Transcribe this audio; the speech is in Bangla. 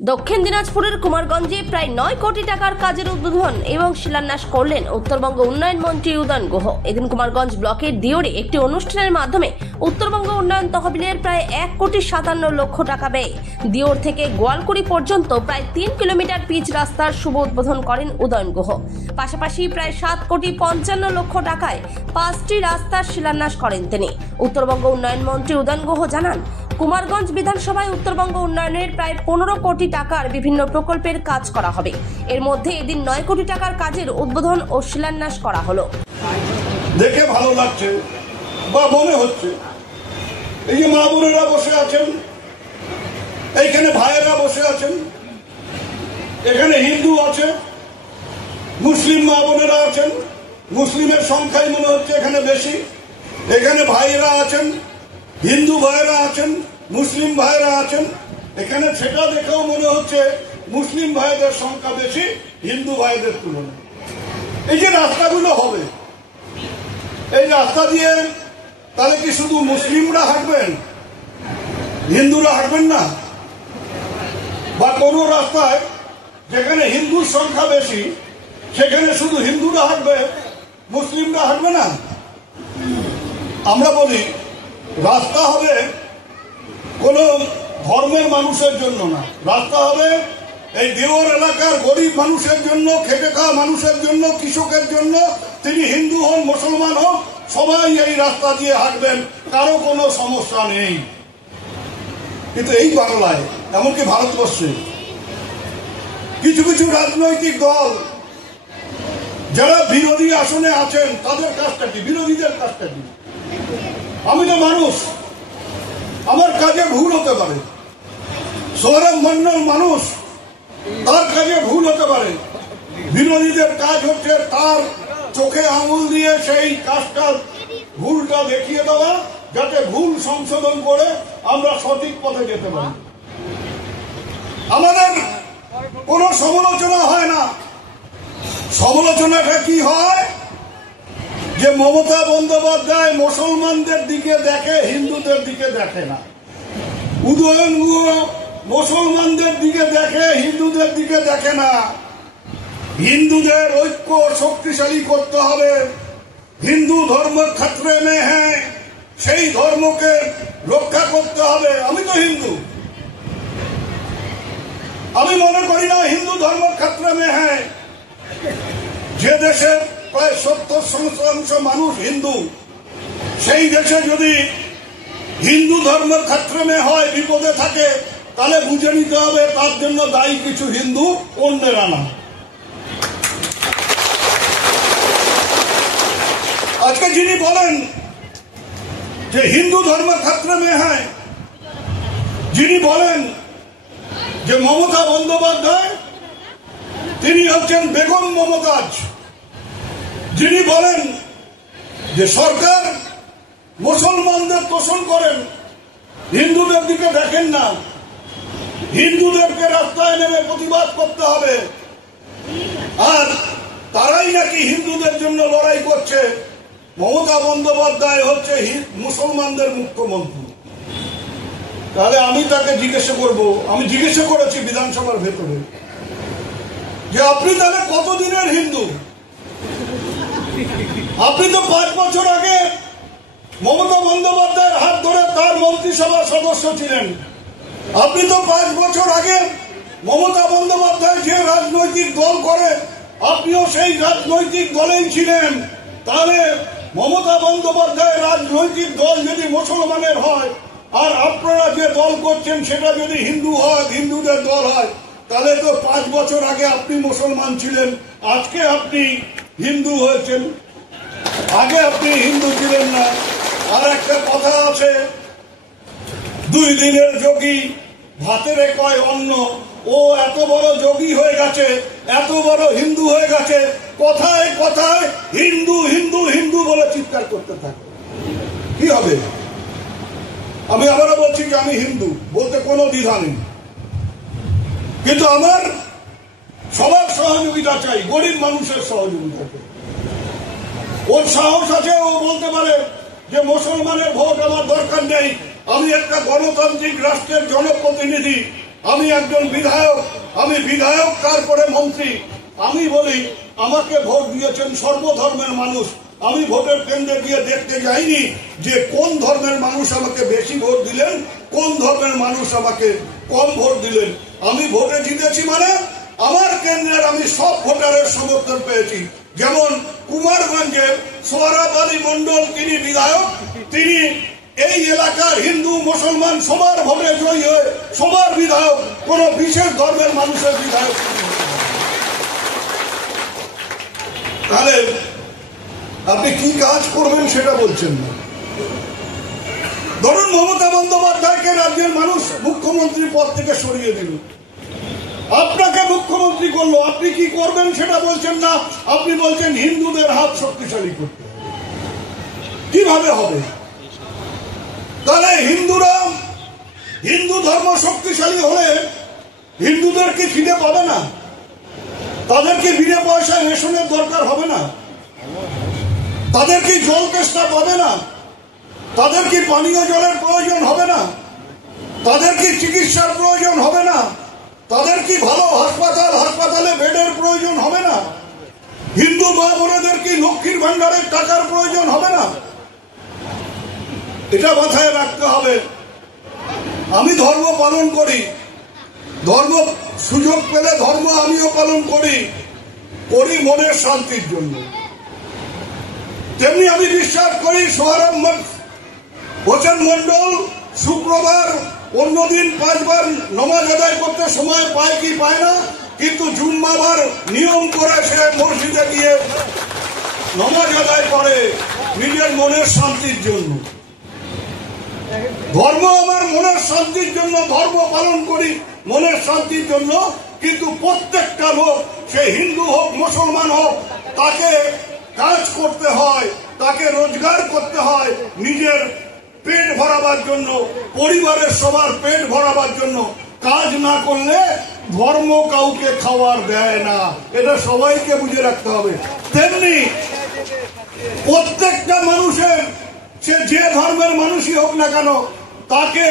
দক্ষিণ দিনাজপুরের কুমারগঞ্জে প্রায় 9 কোটি টাকার কাজের উদ্বোধন এবং শিলান্যাস করলেন উত্তরবঙ্গ উন্নয়ন মন্ত্রী উদয়ন গুহ। এদিন কুমারগঞ্জ ব্লকের দিওরে একটি অনুষ্ঠানের মাধ্যমে উত্তরবঙ্গ উন্নয়ন তহবিলের প্রায় 1,57,00,000 টাকা ব্যয়ে দিওর থেকে গোয়ালকুড়ি পর্যন্ত প্রায় 3 কিলোমিটার পিচ রাস্তার শুভ উদ্বোধন করেন উদয়ন গুহ। পাশাপাশি প্রায় 7,55,00,000 টাকায় 5টি রাস্তার শিলান্যাস করেন তিনি। উত্তরবঙ্গ উন্নয়ন মন্ত্রী উদয়ন গুহ জানান, কুমারগঞ্জ বিধানসভায় উত্তরবঙ্গ উন্নয়নের প্রায় 15 কোটি টাকার বিভিন্ন প্রকল্পের কাজ করা হবে। এর মধ্যে এদিন 9 কোটি টাকার কাজের উদ্বোধন ও শিলান্যাস করা হলো। দেখে ভালো লাগছে বা মনে হচ্ছে এই যে মা বোনেরা বসে আছেন, এইখানে ভাইয়েরা বসে আছেন, এখানে হিন্দু আছে, মুসলিম মা বোনেরা আছেন, মুসলিমের সংখ্যাই মনে হচ্ছে এখানে বেশি। এখানে ভাইয়েরা আছেন, হিন্দু ভাইয়েরা আছেন, মুসলিম ভাইয়েরা আছেন। এখানে সেটা দেখেও মনে হচ্ছে মুসলিম ভাইদের সংখ্যা বেশি হিন্দু ভাইদের তুলনায়। এই যে রাস্তাগুলো হবে, এই রাস্তা দিয়ে তাহলে কি শুধু মুসলিমরা হাঁটবেন, হিন্দুরা হাঁটবেন না? বা কোনো রাস্তায় যেখানে হিন্দুর সংখ্যা বেশি সেখানে শুধু হিন্দুরা হাঁটবে, মুসলিমরা হাঁটবে না? আমরা বলি রাস্তা হবে কোন ধর্মের মানুষের জন্য না, রাস্তা হবে এই দেওয়ার এলাকার গরিব মানুষের জন্য, খেটে খাওয়া মানুষের জন্য, কৃষকের জন্য। তিনি হিন্দু হন, মুসলমান হোক, সবাই এই রাস্তা দিয়ে হাঁটবেন, কারো কোনো সমস্যা নেই। কিন্তু এই বাংলায়, এমনকি ভারতবর্ষে কিছু কিছু রাজনৈতিক দল যারা বিরোধী আসনে আছেন, তাদের কাজটা কি, বিরোধীদের কাজটা কি? আমি তো মানুষ, আমার কাজে ভুল হতে পারে। সৌরভ মন্ডল মানুষ, তার কাজে ভুল হতে পারে। বিরোধীদের কাজ হচ্ছে তার চোখে আঙুল দিয়ে সেই কাজটা, ভুলটা দেখিয়ে দেওয়া, যাতে ভুল সংশোধন করে আমরা সঠিক পথে যেতে পারি। আমাদের কোনো সমালোচনা হয় না। সমালোচনাটা কি হয়? যে মমতা বন্দ্যোপাধ্যায় মুসলমানদের দিকে দেখে, হিন্দুদের দিকে দেখে না। উদয়ন গুহ মুসলমানদের দিকে দেখে, হিন্দুদের দিকে দেখে না। হিন্দুদের ঐক্য শক্তিশালী করতে হবে। হিন্দু ধর্ম খতরে মে হ্যাঁ, সেই ধর্মকে রক্ষা করতে হবে। আমি তো হিন্দু, আমি মনে করি না হিন্দু ধর্ম খতরে মে হ্যাঁ। যে দেশে প্রায় 70% মানুষ হিন্দু, সেই দেশে যদি হিন্দু ধর্মের ক্ষেত্রে হয়, বিপদে থাকে, তাহলে বুঝে নিতে হবে তার জন্য দায়ী কিছু হিন্দু, অন্যেরা না। আজকে যিনি বলেন যে হিন্দু ধর্মের ক্ষেত্রে হয়, যিনি বলেন যে মমতা বন্দ্যোপাধ্যায়, তিনি হচ্ছেন বেগম মমতাজ। যিনি বলেন যে সরকার মুসলমানদের তোষণ করেন, হিন্দুদের দিকে দেখেন না, হিন্দুদেরকে রাস্তায় নেমে প্রতিবাদ করতে হবে, আর তারাই নাকি হিন্দুদের জন্য লড়াই করছে। মমতা বন্দ্যোপাধ্যায় হচ্ছে মুসলমানদের মুখ্যমন্ত্রী। তাহলে আমি তাকে জিজ্ঞাসা করব, আমি জিজ্ঞাসা করেছি বিধানসভার ভেতরে, যে আপনি তাহলে কতদিনের হিন্দু? আপনি তো 5 বছর আগে মমতা বন্দ্যোপাধ্যায়ের হাত ধরে তার মন্ত্রিসভার সদস্য ছিলেন। আপনি তো 5 বছর আগে মমতা বন্দ্যোপাধ্যায় যে রাজনৈতিক দল করে, আপনিও সেই রাজনৈতিক দলেই ছিলেন। তাহলে মমতা বন্দ্যোপাধ্যায়ের রাজনৈতিক দল যদি মুসলমানের হয়, আর আপনারা যে দল করছেন সেটা যদি হিন্দু হয়, হিন্দুদের দল হয়, তাহলে তো 5 বছর আগে আপনি মুসলমান ছিলেন, আজকে আপনি হিন্দু হয়েছেন, আগে আপনি হিন্দু ছিলেন না। আর একটা কথা আছে, 2 দিনের যোগী ভাতের কয় অন্ন। ও এত বড় যোগী হয়ে গেছে, এত বড় হিন্দু হয়ে গেছে, কথায় কথায় হিন্দু হিন্দু হিন্দু বলে চিৎকার করতে থাকে। কি হবে? আমি আবারও বলছি যে আমি হিন্দু, বলতে কোনো দ্বিধা নেই, কিন্তু আমার সবার সহযোগিতা চাই, গরিব মানুষের সহযোগিতা চাই। ওর সাহস আছে, ও বলতে পারে যে মুসলমানের ভোট আমার দরকার নেই, আমি একটা গণতান্ত্রিক রাষ্ট্রের জনপ্রতিনিধি, আমি একজন বিধায়ক, আমি বিধায়ক তারপরে মন্ত্রী। আমি বলি আমাকে ভোট দিয়েছেন সর্বধর্মের মানুষ। আমি ভোটের কেন্দ্রে গিয়ে দেখতে যাইনি যে কোন ধর্মের মানুষ আমাকে বেশি ভোট দিলেন, কোন ধর্মের মানুষ আমাকে কম ভোট দিলেন। আমি ভোটে জিতেছি মানে আমার কেন্দ্রের আমি সব ভোটারের সমর্থন পেয়েছি। যেমন কুমারগঞ্জের সোহরাব আলী মন্ডল, তিনি বিধায়ক, তিনি এই এলাকার হিন্দু মুসলমান সবার ভোটে জয়ী হয়ে সবার বিধায়ক, কোন বিশেষ ধর্মের মানুষের বিধায়ক। তাহলে আপনি কি কাজ করবেন সেটা বলছেন না। ধরুন মমতা বন্দ্যোপাধ্যায়কে রাজ্যের মানুষ মুখ্যমন্ত্রী পদ থেকে সরিয়ে দিল, আপনাকে মুখ্যমন্ত্রী করলো, আপনি কি করবেন সেটা বলছেন না। আপনি বলছেন হিন্দুদের হাত শক্তিশালী করতে। কিভাবে হবে? তাহলে হিন্দু ধর্ম শক্তিশালী হলে হিন্দুদের কি খিদে পাবে না? তাদের কি বিনা পয়সায় রেশনের দরকার হবে না? তাদের কি জল তেষ্টা পাবে না? তাদের কি পানীয় জলের প্রয়োজন হবে না? তাদের কি চিকিৎসার প্রয়োজন হবে না? তাদের কি ভালো হাসপাতালে বেডের প্রয়োজন হবে না? হিন্দু মা বোনেদের কি লক্ষ্মীর ভান্ডারের টাকার প্রয়োজন হবে না? এটা মাথায় রাখতে হবে। আমি ধর্ম পালন করি, ধর্ম সুযোগ পেলে ধর্ম আমিও পালন করি মনের শান্তির জন্য। তেমনি আমি বিশ্বাস করি সোহরাব হোসেন মন্ডল শুক্রবার অন্যদিন 5 বার নামাজ আদায় করতে সময় পায় কি পায় না, কিন্তু জুম্মাবার নিয়ম করে সে মসজিদে গিয়ে নামাজ আদায় করে নিজের মনের শান্তির জন্য। ধর্ম আমার মনের শান্তির জন্য, ধর্ম পালন করি মনের শান্তির জন্য। কিন্তু প্রত্যেকটা লোক, সে হিন্দু হোক মুসলমান হোক, তাকে কাজ করতে হয়, তাকে রোজগার করতে হয় নিজের পেট ভরাবার জন্য, পরিবারের সবার পেট ভরাবার জন্য। কাজ না করলে ধর্ম কাউকে খাওয়ার দেয় না, এটা সবাইকে বুঝে রাখতে হবে। তেমনি প্রত্যেকটা মানুষের, সে যে ধর্মের মানুষই হোক না কেন, তাকে